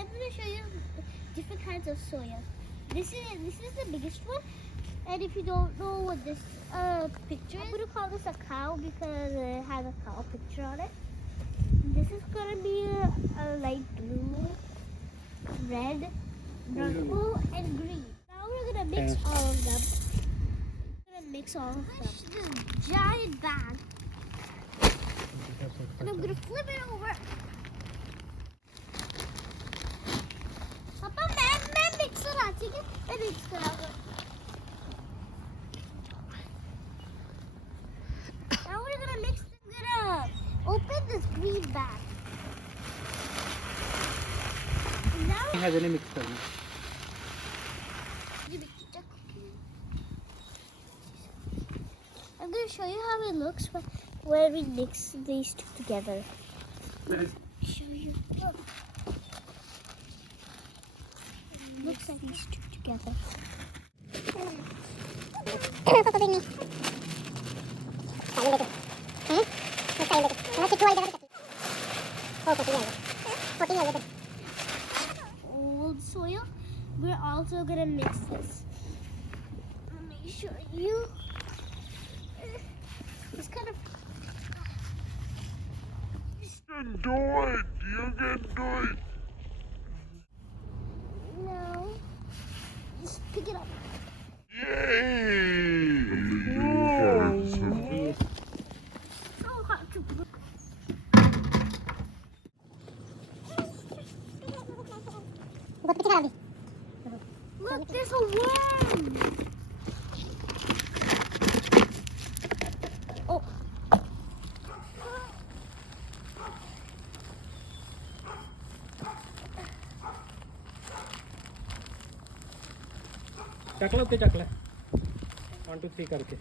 I'm going to show you different kinds of soya. This is the biggest one. And if you don't know what this picture is, I'm going to call this a cow because it has a cow picture on it. This is going to be a light blue, red, purple, and green. Now we're going to mix all of them. Mix all of them. This giant bag. And I'm gonna flip it over. Papa, मैं mix करा ठीक है? मैं mix कराऊंगा. Now we're gonna mix. I'm gonna open this green bag. And now has any mix करना. I'm going to show you how it looks when we mix these two together. Show you. Look. It looks like these two together. Old soil. We're also going to mix this. Let me show you. It's kind of. Do it! You can do it! No. Just pick it up. Yay! So hard to put. Look, there's a worm! Oh. चक ले 1 2 3 करके